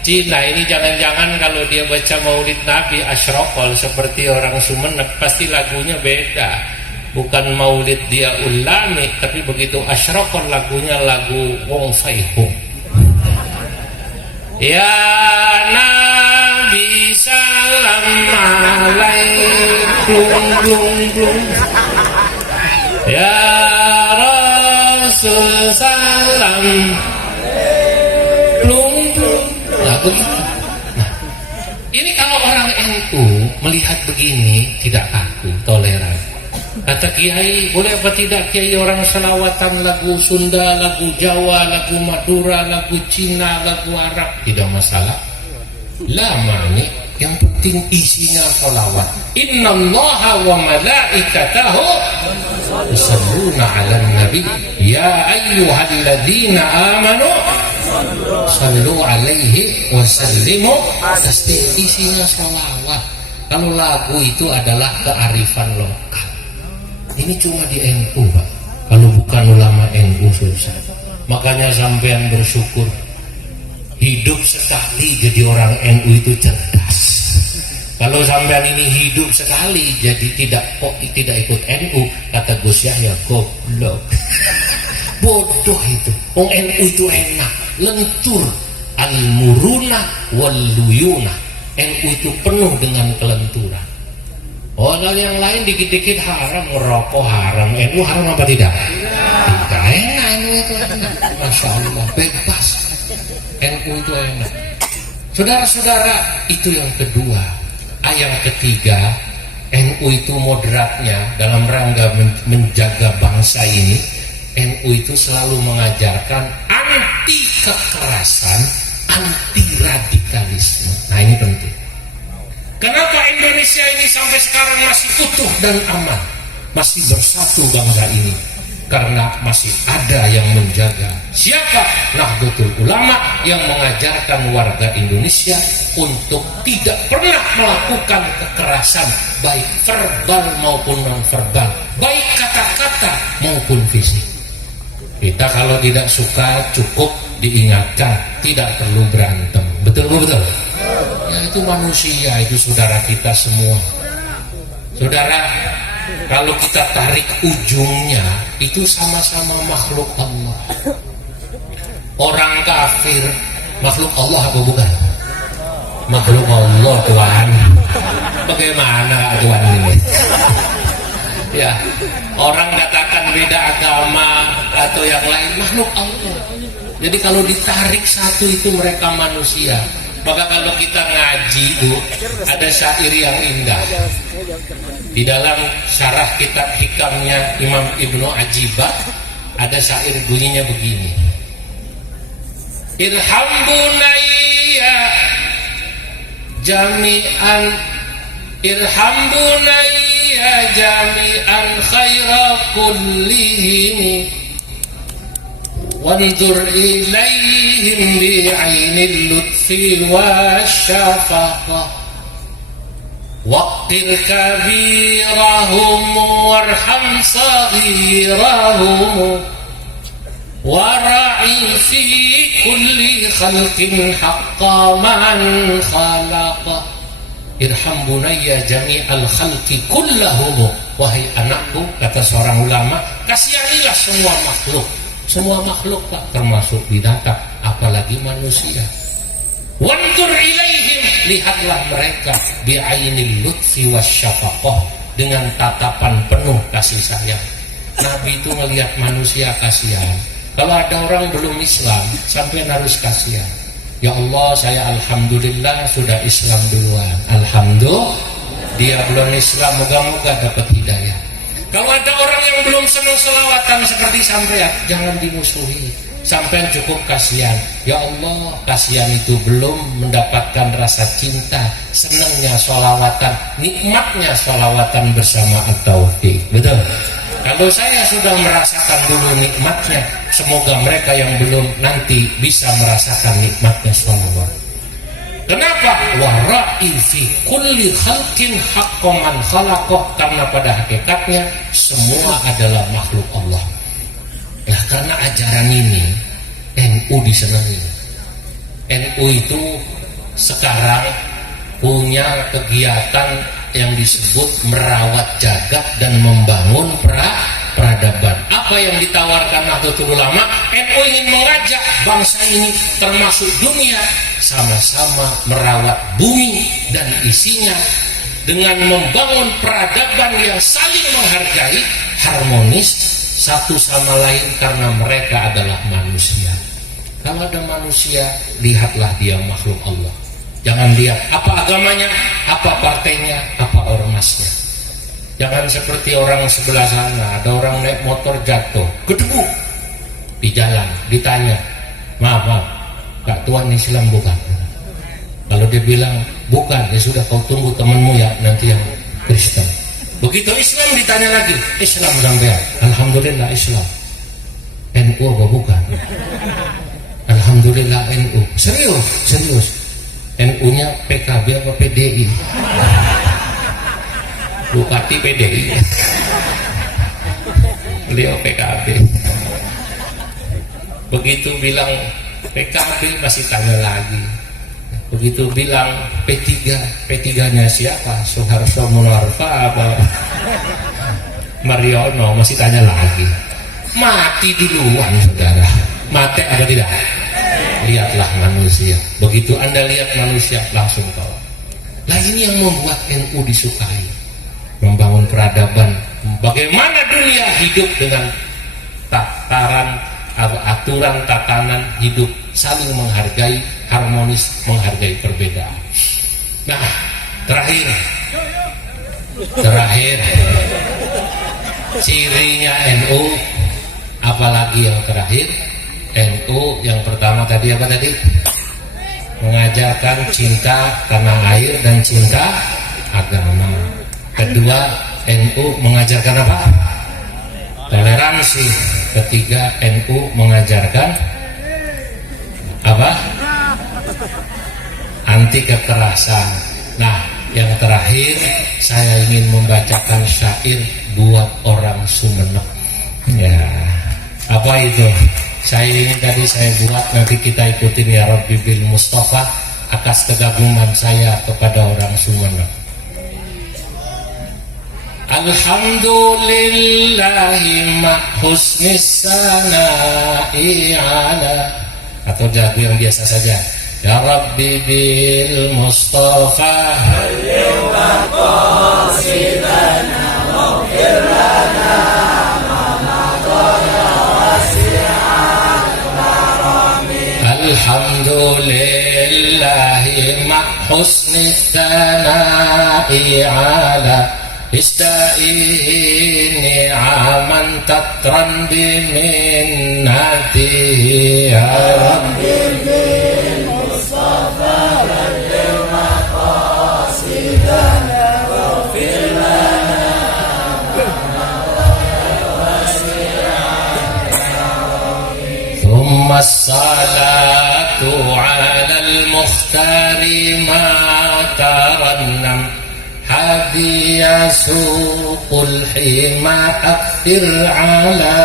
Cina ini jangan-jangan kalau dia baca maulid Nabi asyraqal seperti orang Sumeneb, pasti lagunya beda. Bukan maulid dia ulami, tapi begitu asyraqal lagunya lagu Wong Fai Hung. Ya Nabi salam alaikum, ya Rasul sesalam plung plung. Nah, begitu. Nah, ini kalau orang NU melihat begini tidak kaku, toleran. Kata Kiai, boleh apa tidak Kiai orang selawatan lagu Sunda, lagu Jawa, lagu Madura, lagu Cina, lagu Arab, tidak masalah. Lama nih, yang penting isinya sholawat. Innallaha wa malaikatahu yusalluna 'alan nabi ya ayyuhalladzina amanu sallu 'alaihi wa sallimu taslima. Isinya sholawat. Kalau lagu itu adalah kearifan lokal. Ini cuma di NU, Pak. Kalau bukan ulama NU susah. Makanya sampean bersyukur hidup sekali jadi orang NU itu cerdas. Kalau sampean ini hidup sekali jadi tidak ikut NU, kata Gus Yahya goblok. Bodoh itu. Wong NU itu enak, lentur, al-muruna wal luyuna. NU itu penuh dengan kelenturan. Kalau yang lain dikit-dikit haram, ngerokok haram. NU haram apa tidak? Tidak enak NU itu enak. Masya Allah, bebas. NU itu enak. Saudara-saudara, itu yang kedua. Yang ketiga, NU itu moderatnya dalam rangka menjaga bangsa ini. NU itu selalu mengajarkan anti kekerasan, anti radikalisme. Nah, ini penting. Kenapa Indonesia ini sampai sekarang masih utuh dan aman, masih bersatu bangsa ini? Karena masih ada yang menjaga. Siapa? Nahdlatul Ulama yang mengajarkan warga Indonesia untuk tidak pernah melakukan kekerasan, baik verbal maupun non-verbal, baik kata-kata maupun fisik. Kita kalau tidak suka cukup diingatkan, tidak perlu berantem. Betul betul. Ya, itu manusia, itu saudara kita semua. Saudara, kalau kita tarik ujungnya, itu sama-sama makhluk Allah. Orang kafir makhluk Allah apa bukan? Makhluk Allah, Tuhan. Bagaimana Tuhan ini? Ya, orang katakan beda agama atau yang lain, makhluk Allah. Jadi kalau ditarik satu itu mereka manusia. Maka kalau kita ngaji, ada syair yang indah. Di dalam syarah kitab hikamnya Imam Ibnu Ajibah, ada syair bunyinya begini. Irham bunayya jami'an, irham bunayya jami'an khaira kullihim, wanzur ilaihim bi'ainil lutfi wasyafaqah, waqtir kabirahum warham saghirahum, wara'i fi kulli khalqin haqqa man khalaqa. Irham bunayya jami'al khalqi kullahum. Wahai anakku, kata seorang ulama, kasihanilah semua makhluk. Semua makhluk, Pak, termasuk binatang, apalagi manusia. Wanzur ilaihim, lihatlah mereka bi'ainil lutfi wasyafaqah, dengan tatapan penuh kasih sayang. Nabi itu melihat manusia kasihan. Kalau ada orang belum Islam, sampai harus kasihan. Ya Allah, saya alhamdulillah sudah Islam duluan. Alhamdulillah, dia belum Islam, moga-moga dapat hidayah. Kalau ada orang yang belum senang selawatan seperti sampean, jangan dimusuhi. Sampean cukup kasihan. Ya Allah, kasihan itu belum mendapatkan rasa cinta, senangnya selawatan, nikmatnya selawatan bersama at-taufiq. Betul? Kalau saya sudah merasakan dulu nikmatnya, semoga mereka yang belum nanti bisa merasakan nikmatnya selawat. Kenapa? Wara'i fi kulli khalqin haqqo man khalaqah, karena pada hakikatnya semua adalah makhluk Allah. Nah, karena ajaran ini NU disenangi. NU itu sekarang punya kegiatan yang disebut merawat jagat dan membangun peradaban. Apa yang ditawarkan Nahdlatul Ulama? NU ingin mengajak bangsa ini termasuk dunia sama-sama merawat bumi dan isinya dengan membangun peradaban yang saling menghargai, harmonis, satu sama lain karena mereka adalah manusia. Kalau ada manusia, lihatlah dia makhluk Allah. Jangan lihat apa agamanya, apa partainya, apa ormasnya. Jangan seperti orang sebelah sana, ada orang naik motor jatuh, gedebuk di jalan, ditanya, maaf, Kak Tuan Islam bukan? Kalau dia bilang bukan, ya sudah, kau tunggu temanmu ya nanti yang Kristen. Begitu Islam ditanya lagi, Islam sampean? Alhamdulillah Islam. NU apa bukan? Alhamdulillah NU. Serius. NU-nya PKB apa PDI? Bupati PDI. Beliau PKB. Begitu bilang PKB masih tanya lagi. Begitu bilang P3-nya siapa? Soeharto Monoarfa apa Mariono? Masih tanya lagi. Mati duluan saudara. Mati apa tidak? Lihatlah manusia. Begitu Anda lihat manusia, langsung tahu. Nah, ini yang membuat NU disukai. Membangun peradaban. Bagaimana dunia hidup dengan aturan tatanan hidup, saling menghargai, harmonis, menghargai perbedaan. Nah, terakhir cirinya NU, apalagi yang terakhir, NU yang pertama tadi apa tadi? Mengajarkan cinta tanah air dan cinta agama. Kedua, NU mengajarkan apa? Toleransi. Ketiga, NU mengajarkan apa? Anti kekerasan. Nah, yang terakhir saya ingin membacakan syair buat orang Sumeneb. Ya, apa itu? Syair ini tadi saya buat, nanti kita ikutin ya Rabbi bil Mustafa atas kegaguman saya kepada orang Sumeneb. Alhamdulillahi ma husnis sana'i ala, atau lagu yang biasa saja, ya Rabbi bil Mustafa al-yawma qasidana waghfir lana ma madaya wasi'an karami. Alhamdulillahi ma husnis sana'i ala, Ista'ini aman tatran biminnatihi ya Rabbi bil Mustafa balligh maqasidana waghfir lana thumma as-salatu 'alal mukhtari ma tarannam hadi yasuqul hima akthir ala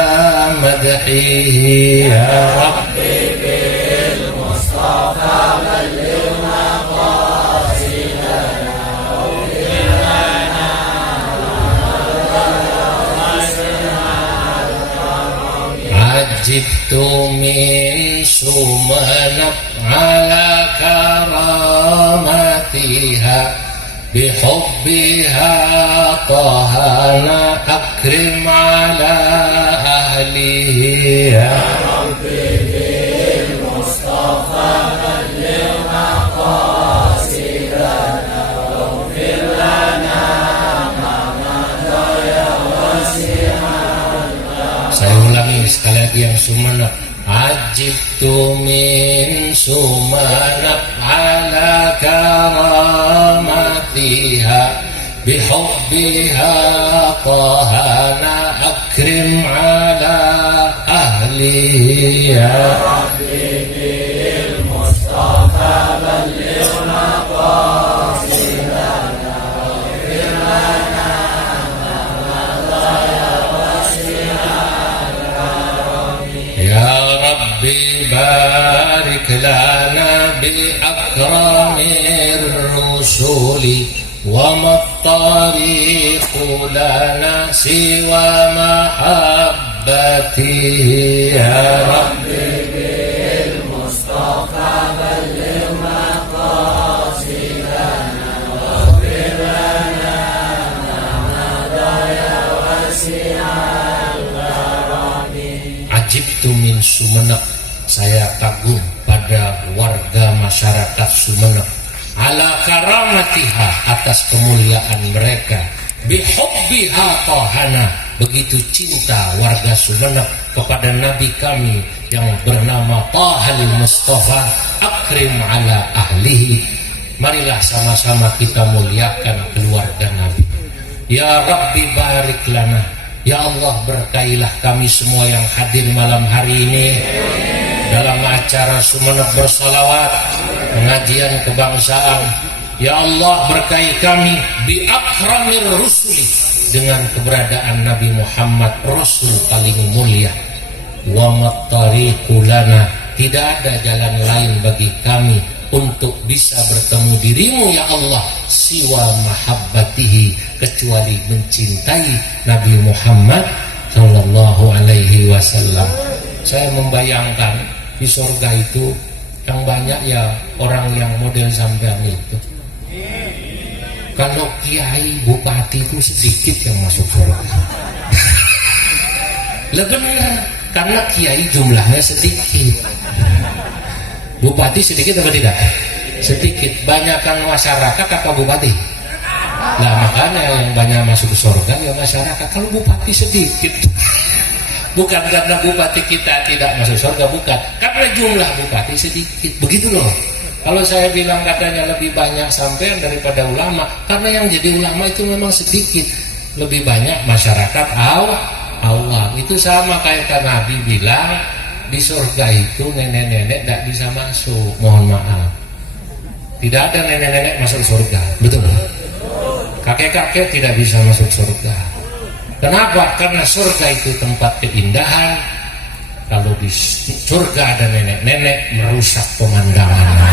madhihi ya Rabbi bil Mustafa balligh maqasidana waghfir lana ajibtu min Sumeneb ala karamatiha bihubbiha tahana akrim ala ahlihi ya Rabbi bil Mustafa balligh maqasidana waghfir lana ma madaya wasi'an. Saya ulangi sekali lagi yang Sumeneb. Ajibtu min Sumeneb ala karamatiha bihubbiha tahana akrim ala ahlihi ya Rabbi bil Mustafa balligh maqasidana waghfir lana ma madaya wasi'an ya Rabbi barik lana bi akramir rusuli wa mattariqu lana siwa mahabbatihi ya Rabbi bil Mustafa balligh maqasidana waghfir lana ma madaya wasi'an. ajibtu min Sumenep, saya kagum pada warga masyarakat Sumenep, ala karamatiha, atas kemuliaan mereka, bihubbiha tahana, begitu cinta warga Sumenep kepada Nabi kami yang bernama Tahal Mustafa, akrim ala ahlihi. Marilah sama-sama kita muliakan keluarga Nabi. Ya Rabbi barik lana, ya Allah berkailah kami semua yang hadir malam hari ini dalam acara Sumenep bersalawat, pengajian kebangsaan. Ya Allah berkahi kami bi akramir rusuli, dengan keberadaan Nabi Muhammad, Rasul paling mulia. Wa mattariqu lana, tidak ada jalan lain bagi kami untuk bisa bertemu dirimu ya Allah, siwa mahabbatihi, kecuali mencintai Nabi Muhammad sallallahu alaihi wasallam. Saya membayangkan di surga itu yang banyak ya orang yang model sampean itu. Kalau kiai bupati itu sedikit yang masuk surga. Lah benar, karena kiai jumlahnya sedikit. Bupati sedikit apa tidak? Sedikit. Banyakkan masyarakat apa bupati? Nah makanya yang banyak masuk surga ya masyarakat. Kalau bupati sedikit, bukan karena bupati kita tidak masuk surga, bukan, karena jumlah bupati sedikit. Begitu loh. Kalau saya bilang katanya lebih banyak sampean daripada ulama, karena yang jadi ulama itu memang sedikit. Lebih banyak masyarakat awam. Itu sama kayak Nabi bilang, di surga itu nenek-nenek tidak bisa masuk. Mohon maaf, tidak ada nenek-nenek masuk surga. Betul? Kakek-kakek tidak bisa masuk surga. Kenapa? Karena surga itu tempat keindahan. Kalau di surga ada nenek-nenek, merusak pemandangan.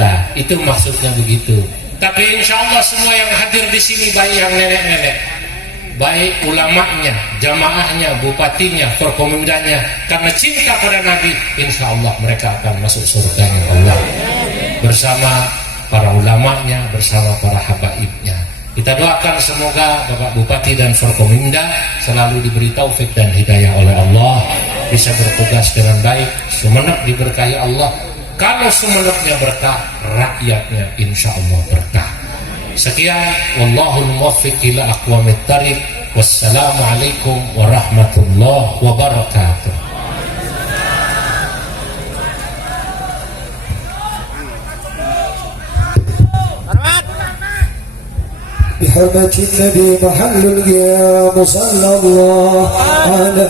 Nah, itu maksudnya begitu. Tapi insya Allah semua yang hadir di sini, baik yang nenek-nenek, baik ulamanya, jamaahnya, bupatinya, forkomindanya, karena cinta pada Nabi, insya Allah mereka akan masuk surganya Allah bersama para ulamanya, bersama para habaibnya. Kita doakan semoga Bapak Bupati dan Forkominda selalu diberi taufik dan hidayah oleh Allah, bisa bertugas dengan baik. Sumenep diberkahi Allah. Kalau Sumenepnya berkah, rakyatnya insya Allah berkah. Sekian, wallahul muwaffiq ila aqwamit thariq. Wassalamualaikum warahmatullahi wabarakatuh. بحرمة النبي محل القيام صلى الله على